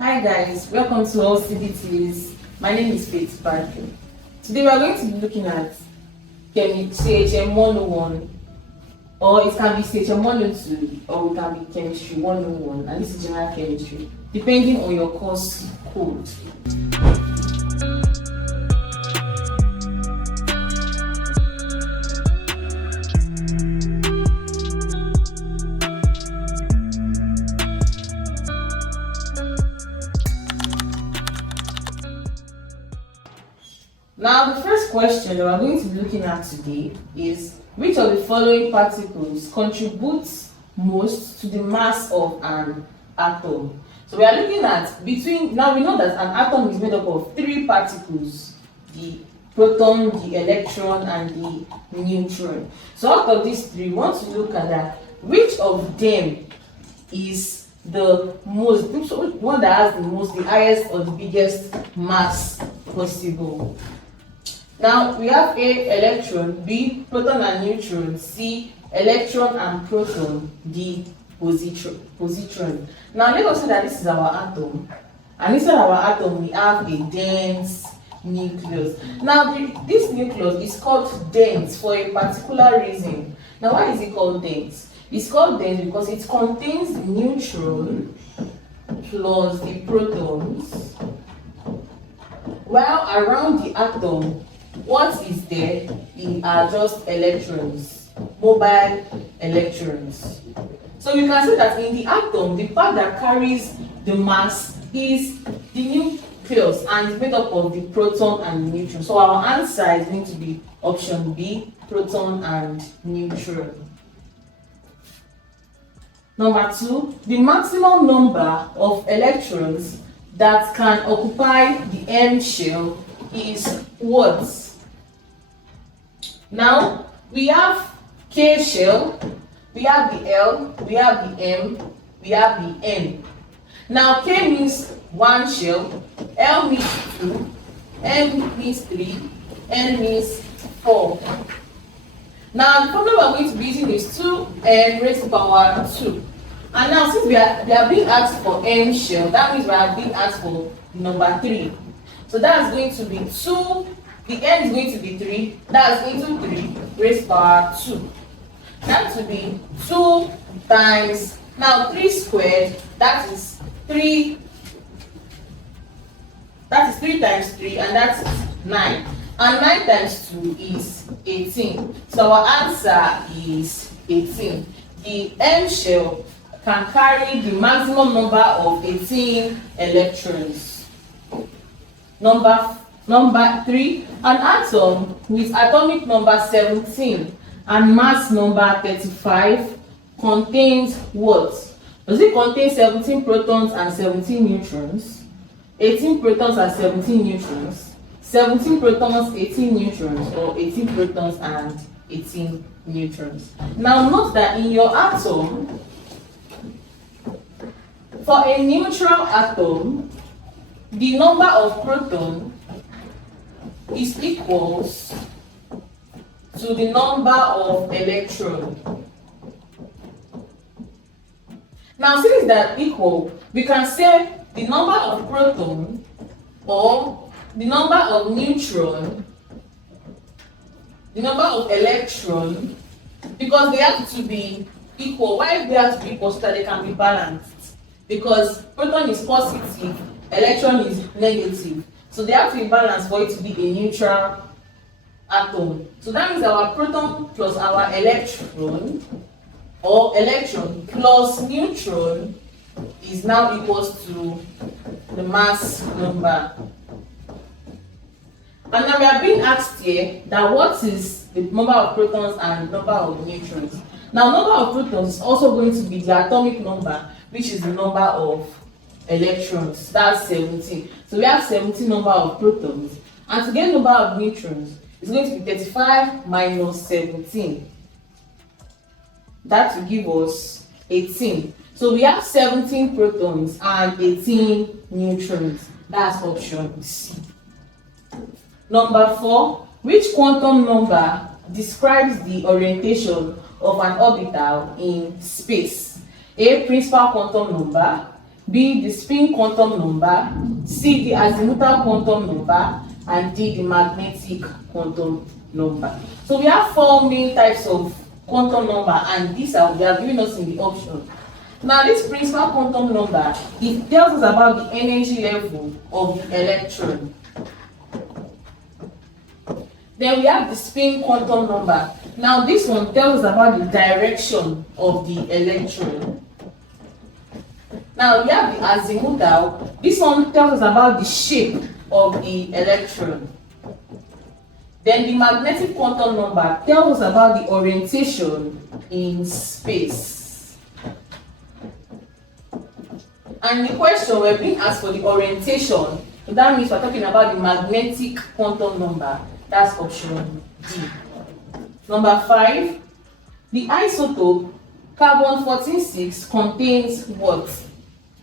Hi guys, welcome to ALLCBTs. My name is Faith Barker. Today we are going to be looking at CHM 101, or it can be CHM 102, or it can be Chemistry 101, and this is General Chemistry, depending on your course code. Now, the first question that we're going to be looking at today is which of the following particles contributes most to the mass of an atom? So we are looking at now we know that an atom is made up of three particles: the proton, the electron, and the neutron. So out of these three, we want to look at that which of them is the most, one that has the highest or the biggest mass possible. Now we have A, electron, B, proton and neutron, C, electron and proton, D, positron. Now let us say that this is our atom, and inside our atom we have a dense nucleus. Now this nucleus is called dense for a particular reason. Now why is it called dense? It's called dense because it contains the neutron plus the protons, while around the atom, what is there are just electrons, mobile electrons. So you can see that in the atom, the part that carries the mass is the nucleus and it's made up of the proton and the neutron. So our answer is going to be option B, proton and neutron. Number 2, the maximum number of electrons that can occupy the M shell is what? Now we have K shell, we have the L, we have the M, we have the N. Now K means one shell, L means 2, M means 3, N means 4. Now the formula we are going to be using is 2n raised to power 2. And now since we are being asked for M shell, that means we are being asked for number 3. So that's going to be 2, the n is going to be 3, that's into 3 raised to power 2. That will be 2 times, now 3 squared, that is 3 times 3, and that is 9. And 9 times 2 is 18. So our answer is 18. The M shell can carry the maximum number of 18 electrons. Number 3, an atom with atomic number 17 and mass number 35 contains what? Does it contain 17 protons and 17 neutrons? 18 protons and 17 neutrons? 17 protons, 18 neutrons, or 18 protons and 18 neutrons? Now note that in your atom, for a neutral atom, the number of protons is equals to the number of electrons. Now since they're equal, we can say the number of proton or the number of neutron, the number of electron, because they have to be equal. Why they have to be equal? So that they can be balanced. Because proton is positive, electron is negative. So they have to be balanced for it to be a neutral atom. So that means our proton plus our electron, or electron plus neutron, is now equals to the mass number. And now we are being asked here that what is the number of protons and number of neutrons. Now number of protons is also going to be the atomic number, which is the number of electrons. That's 17. So we have 17 number of protons, and to get number of neutrons, it's going to be 35 minus 17. That will give us 18. So we have 17 protons and 18 neutrons. That's option C. Number 4, which quantum number describes the orientation of an orbital in space? A, principal quantum number, B, the spin quantum number, C, the azimuthal quantum number, and D, the magnetic quantum number. So we have 4 main types of quantum number, and these are they are giving us in the option. Now this principal quantum number, it tells us about the energy level of the electron. Then we have the spin quantum number. Now this one tells us about the direction of the electron. Now we have the azimuthal. This one tells us about the shape of the electron. Then the magnetic quantum number tells us about the orientation in space. And the question we're being asked for the orientation, so that means we're talking about the magnetic quantum number. That's option D. Number 5, the isotope carbon-14 contains what?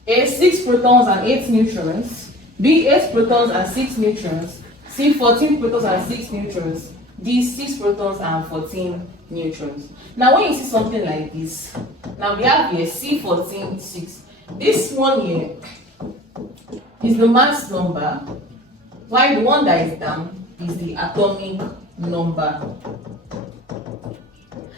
A, 6 protons and 8 neutrons, B, 8 protons and 6 neutrons, C, 14 protons and 6 neutrons, D, 6 protons and 14 neutrons. Now when you see something like this, now we have here C14, 6. This one here is the mass number, while the one that is down is the atomic number.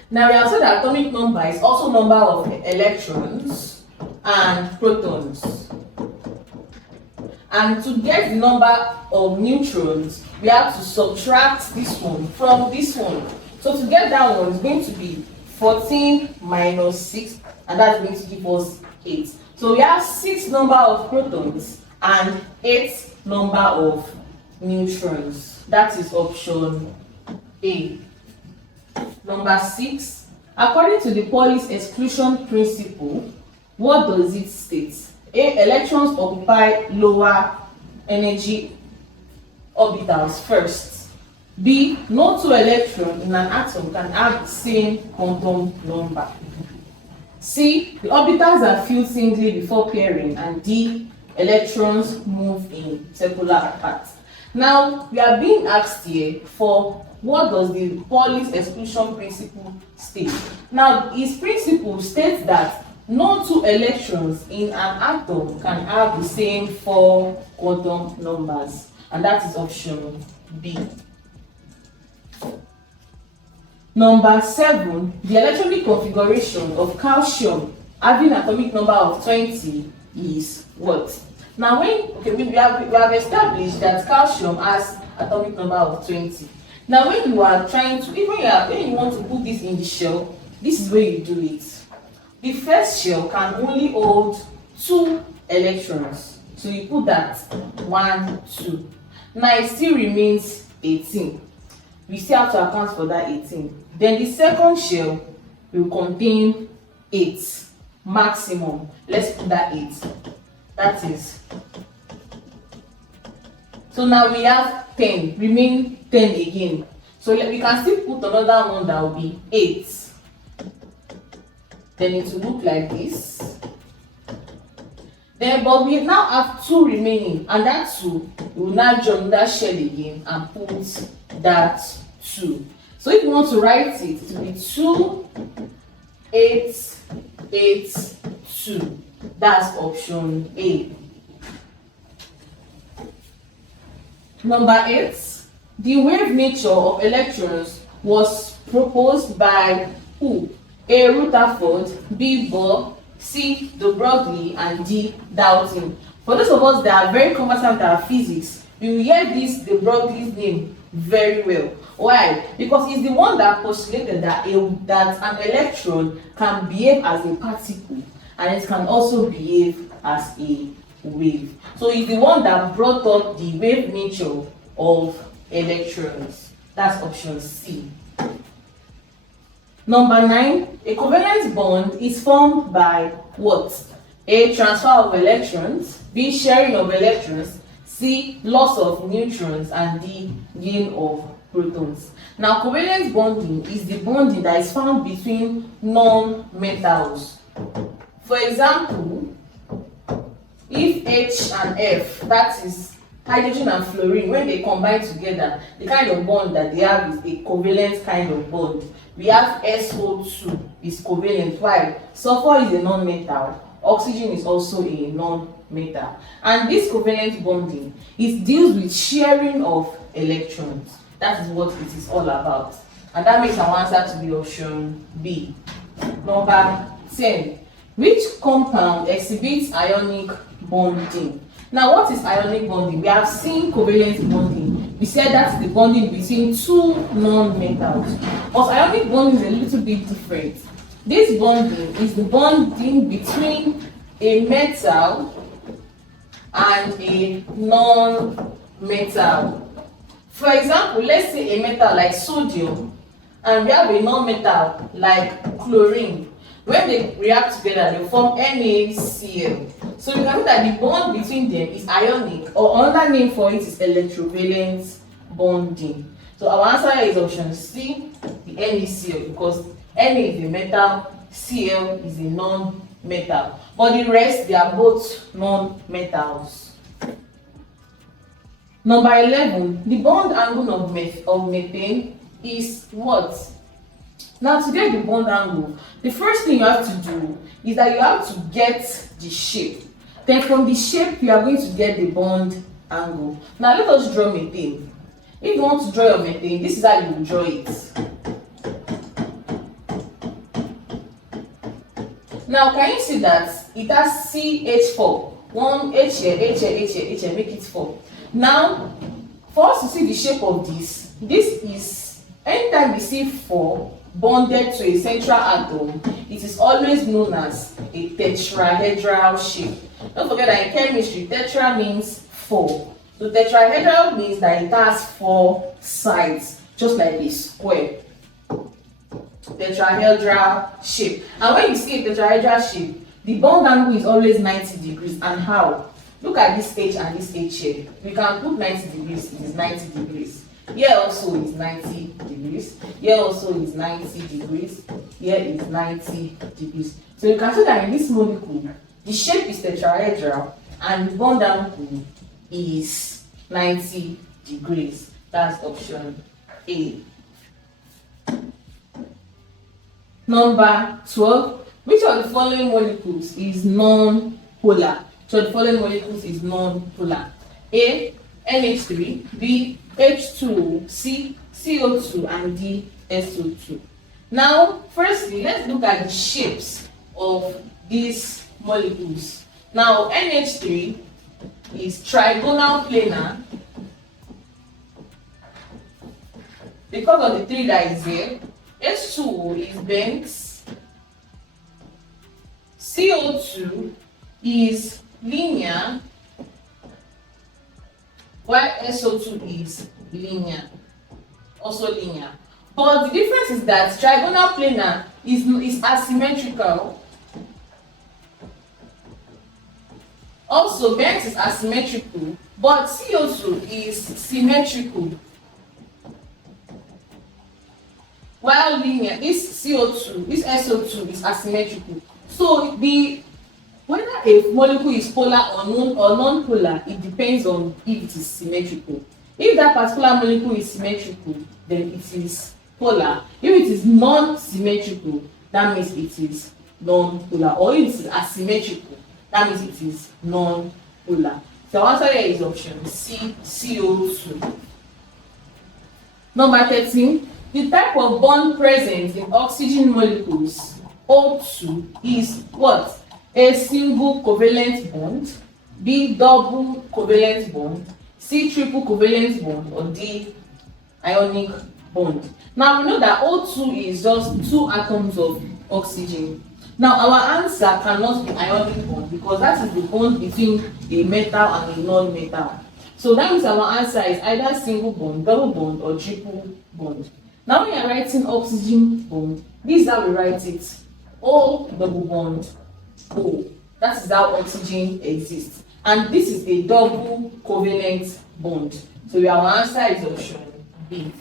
Now we have said that atomic number is also number of electrons and protons. And to get the number of neutrons, we have to subtract this one from this one. So to get that one, it's going to be 14 minus 6, and that's going to give us 8. So we have 6 number of protons and 8 number of neutrons. That is option A. Number 6, according to the Pauli's exclusion principle, what does it state? A, electrons occupy lower energy orbitals first. B, no 2 electrons in an atom can have the same quantum number. C, the orbitals are filled singly before pairing. And D, electrons move in circular paths. Now we are being asked here for what does the Pauli's exclusion principle state. Now his principle states that no 2 electrons in an atom can have the same 4 quantum numbers, and that is option B. Number 7, the electronic configuration of calcium having atomic number of 20 is what? Now we have established that calcium has atomic number of 20. Now when you are trying to, when you want to put this in the shell, this is where you do it. The first shell can only hold 2 electrons. So you put that 1, 2. Now it still remains 18. We still have to account for that 18. Then the second shell will contain 8 maximum. Let's put that 8. That is. So now we have 10, remain 10 again. So we can still put another one that will be 8. Then it will look like this. Then, but we now have 2 remaining, and that 2 we will now join that shell again and put that 2. So if you want to write it, it will be 2, 8, 8, 2. That's option A. Number 8, the wave nature of electrons was proposed by who? A, Rutherford, B, Bohr, C, de Broglie, and D, Dalton. For those of us that are very conversant with our physics, we will hear this de Broglie's name very well. Why? Because he's the one that postulated that an electron can behave as a particle, and it can also behave as a wave. So he's the one that brought up the wave nature of electrons. That's option C. Number 9, a covalent bond is formed by what? A, transfer of electrons, B, sharing of electrons, C, loss of neutrons, and D, gain of protons. Now covalent bonding is the bonding that is found between non-metals. For example, if H and F, that is hydrogen and fluorine, when they combine together, the kind of bond that they have is a covalent kind of bond. We have SO2 is covalent. Why? Sulfur is a non-metal, Oxygen is also a non-metal. And this covalent bonding, it deals with sharing of electrons. That is what it is all about. And that makes our answer to be option B. Number 10. Which compound exhibits ionic bonding? Now, what is ionic bonding? We have seen covalent bonding. We said that's the bonding between two non-metals. But ionic bonding is a little bit different. This bonding is the bonding between a metal and a non-metal. For example, let's say a metal like sodium and we have a non-metal like chlorine. When they react together, they form NaCl. So you can see that the bond between them is ionic, or another name for it is electrovalent bonding. So our answer is option C, the NaCl, because Na is a metal, Cl is a non-metal. But the rest, they are both non-metals. Number 11, the bond angle of methane is what? Now, to get the bond angle, the first thing you have to do is that you have to get the shape. Then from the shape, you are going to get the bond angle. Now, let us draw methane. If you want to draw your methane, this is how you will draw it. Now, can you see that it has CH4? One H here, H here, H here, H here, make it 4. Now, for us to see the shape of this is, anytime we see 4 bonded to a central atom, it is always known as a tetrahedral shape. Don't forget that in chemistry, tetra means 4. So tetrahedral means that it has 4 sides, just like a square. Tetrahedral shape. And when you see a tetrahedral shape, the bond angle is always 90 degrees. And how? Look at this H and this H here. We can put 90 degrees, it is 90 degrees. Here also is 90 degrees. Here also is 90 degrees. Here is 90 degrees. So you can see that in this molecule, the shape is tetrahedral and the bond angle is 90 degrees. That's option A. Number 12. Which of the following molecules is non-polar? So the following molecules is non-polar. A, NH3, B, H2O, C, CO2, and D, SO2. Now, firstly, let's look at the shapes of these molecules. Now, NH3 is trigonal planar because of the 3 that is here. H2O is bent. CO2 is linear, while SO2 is linear, also linear. But the difference is that trigonal planar is asymmetrical. Also, bent is asymmetrical, but CO2 is symmetrical. While linear, this CO2, this SO2 is asymmetrical. So whether a molecule is polar or non-polar, it depends on if it is symmetrical. If that particular molecule is symmetrical, then it is polar. If it is non-symmetrical, that means it is non-polar. Or if it is asymmetrical, that means it is non-polar. So our answer here is option C, CO2. Number 13. The type of bond present in oxygen molecules, O2, is what? A single covalent bond, B double covalent bond, C triple covalent bond, or D ionic bond. Now we know that O2 is just 2 atoms of oxygen. Now our answer cannot be ionic bond because that is the bond between a metal and a non-metal. So that means our answer is either single bond, double bond, or triple bond. Now when you are writing oxygen bond, this is how we write it. O double bond O. That is how oxygen exists. And this is a double covalent bond. So our answer is option B.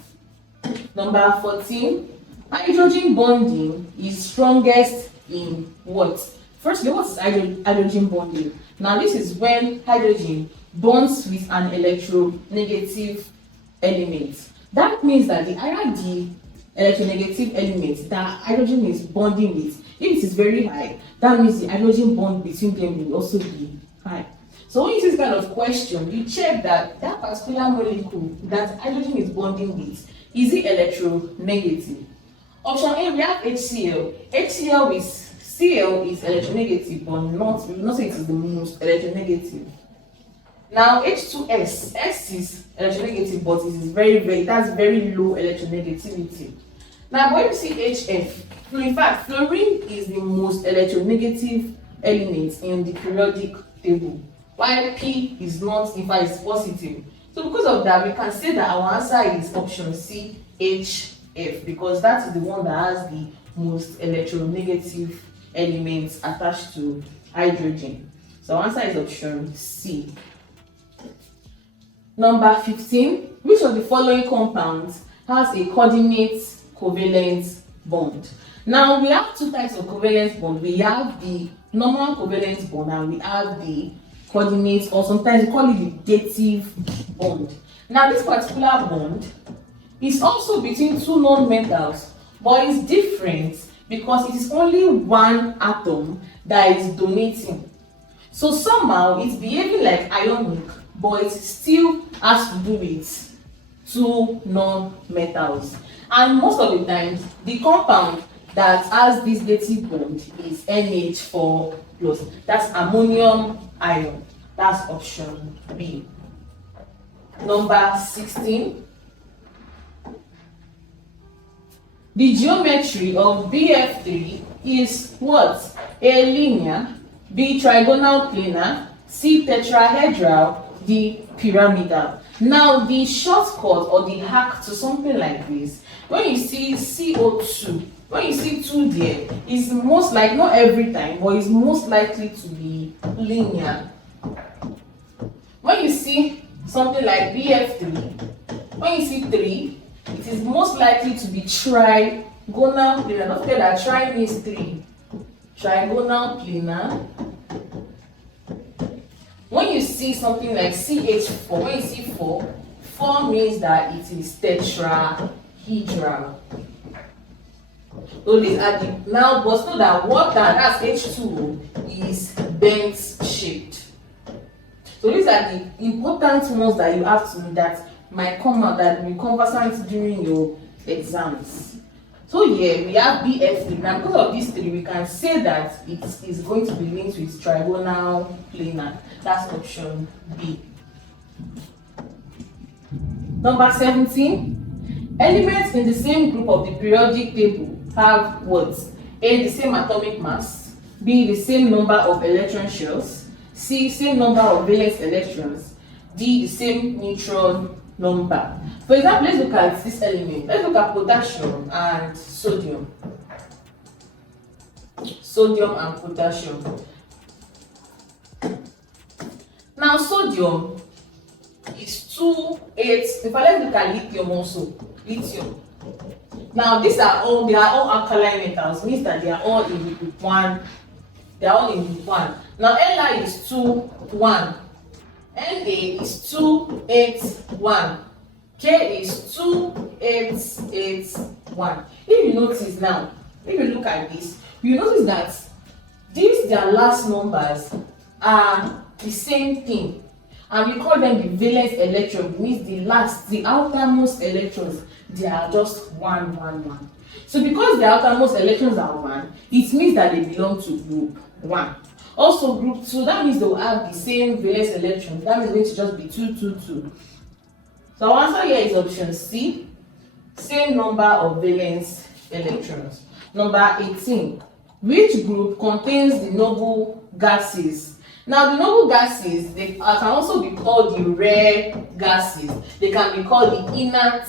Number 14. Hydrogen bonding is strongest in what? Firstly, what is hydrogen bonding? Now this is when hydrogen bonds with an electronegative element. That means that the higher the electronegative element that hydrogen is bonding with, If it is very high, that means the hydrogen bond between them will also be high. So when you see this kind of question, you check that that particular molecule that hydrogen is bonding with, is it electronegative? Option A, we have HCl. HCl is Cl is electronegative, but we will not say it is the most electronegative. Now H2S, S is electronegative, but it has very low electronegativity. Now when you see HF, in fact, fluorine is the most electronegative element in the periodic table, while P is not, in fact, it's positive. So because of that, we can say that our answer is option C, HF, because that is the one that has the most electronegative elements attached to hydrogen. So our answer is option C. Number 15, which of the following compounds has a coordinate covalent bond? Now we have two types of covalent bond. We have the normal covalent bond and we have the coordinate, or sometimes we call it the dative bond. Now this particular bond is also between two non-metals, but it's different because it is only one atom that is donating. So somehow it's behaving like ionic, but it still has to do with two non-metals. And most of the times, the compound that has this dative bond is NH4+. That's ammonium ion. That's option B. Number 16. The geometry of BF3 is what? A, linear, B, trigonal planar, C, tetrahedral, D, pyramidal. Now the shortcut or the hack to something like this, when you see CO2, when you see 2 there, is most like, not every time, but is most likely to be linear. When you see something like BF3, when you see 3, it is most likely to be trigonal planar. Don't forget that tri means 3. Trigonal planar. When you see something like CH4, when you see 4, 4 means that it is tetrahedral. So these are the, now but know that water, that's H2O, is bent shaped. So these are the important ones that you have to know that might come out, that will be conversant during your exams. So here we have BF3. Now because of these three, we can say that it is going to be linked with trigonal planar. That's option B. Number 17. Elements in the same group of the periodic table have what? A, the same atomic mass, B, the same number of electron shells, C, same number of valence electrons, D, the same neutron number. For example, let's look at this element. Let's look at potassium and sodium. Sodium and potassium. Now sodium is 2, 8. In fact, let's look at lithium also. Lithium. Now these are all, they are all alkaline metals, means that they are all in group 1. They are all in group 1. Now Li is 2, 1. Na is 2, 8, 1. K is 2, 8, 8, 1. If you notice now, if you look at this, you notice that these their last numbers are the same thing. And we call them the valence electron, means the last, the outermost electrons, they are just 1, 1, 1. So because the outermost electrons are 1, it means that they belong to group 1. Also group 2, that means they will have the same valence electrons. That means it's going to just be 2, 2, 2. So our answer here is option C, same number of valence electrons. Number 18, which group contains the noble gases? Now the noble gases, they can also be called the rare gases. They can be called the inert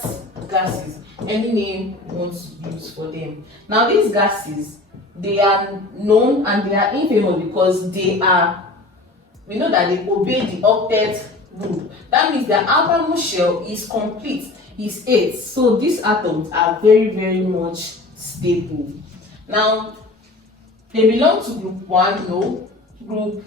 gases. Any name you want to use for them. Now these gases, they are known and they are infamous because they are, we know that they obey the octet rule. That means the outermost shell is complete, is 8. So these atoms are very, very much stable. Now they belong to group 1, no. Group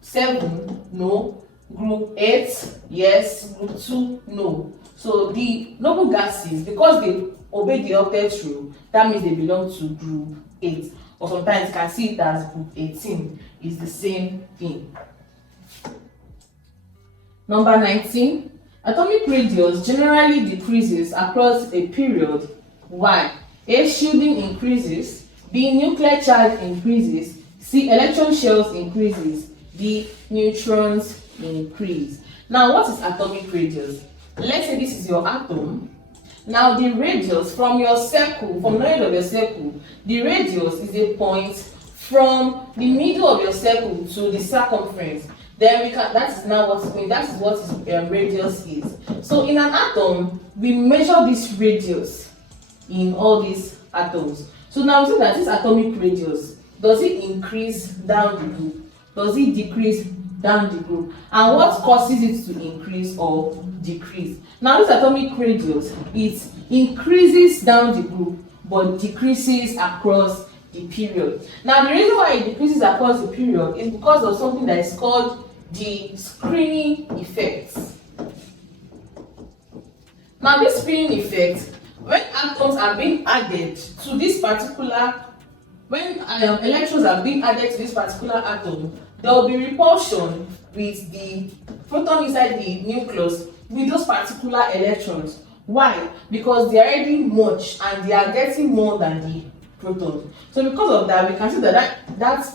7, no. Group 8, yes. Group 2, no. So the noble gases, because they obey the octet rule, that means they belong to group 8. or sometimes you can see it as group 18. It's the same thing. Number 19. Atomic radius generally decreases across a period. Why? A. Shielding increases. B. Nuclear charge increases. C. Electron shells increases. D. Neutrons increase. Now, what is atomic radius? Let's say this is your atom. Now, the radius from your circle, from the end of your circle, the radius is a point from the middle of your circle to the circumference. Then we can, that is now what radius is. So in an atom, we measure this radius in all these atoms. So now we see that this atomic radius, does it increase down the group? Does it decrease down the group? And what causes it to increase or decrease? Now this atomic radius, it increases down the group but decreases across the period. Now the reason why it decreases across the period is because of something that is called the screening effect. Now this screening effect, when atoms are being added to this particular, when electrons are being added to this particular atom, there will be repulsion with the proton inside the nucleus with those particular electrons. Why? Because they are already much and they are getting more than the protons. So because of that, we can see that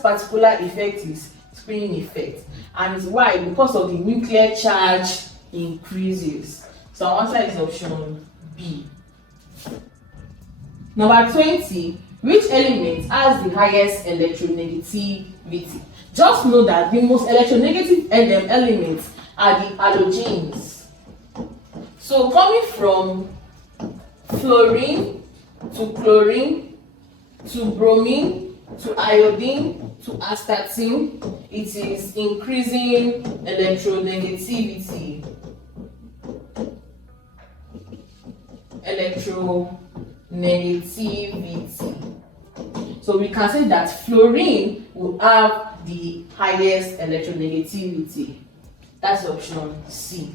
particular effect is screening effect. And it's why? Because of the nuclear charge increases. So our answer is option B. Number 20. Which element has the highest electronegativity? Just know that the most electronegative elements are the halogens. So coming from fluorine to chlorine to bromine to iodine to astatine, it is increasing electronegativity. Electronegativity. So we can say that fluorine will have the highest electronegativity. That's option C.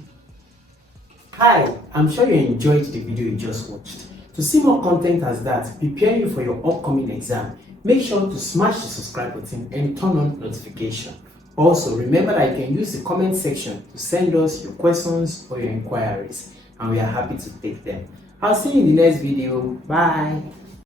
Hi, I'm sure you enjoyed the video you just watched. To see more content as that, preparing you for your upcoming exam, make sure to smash the subscribe button and turn on notification. Also, remember that you can use the comment section to send us your questions or your inquiries, and we are happy to take them. I'll see you in the next video. Bye.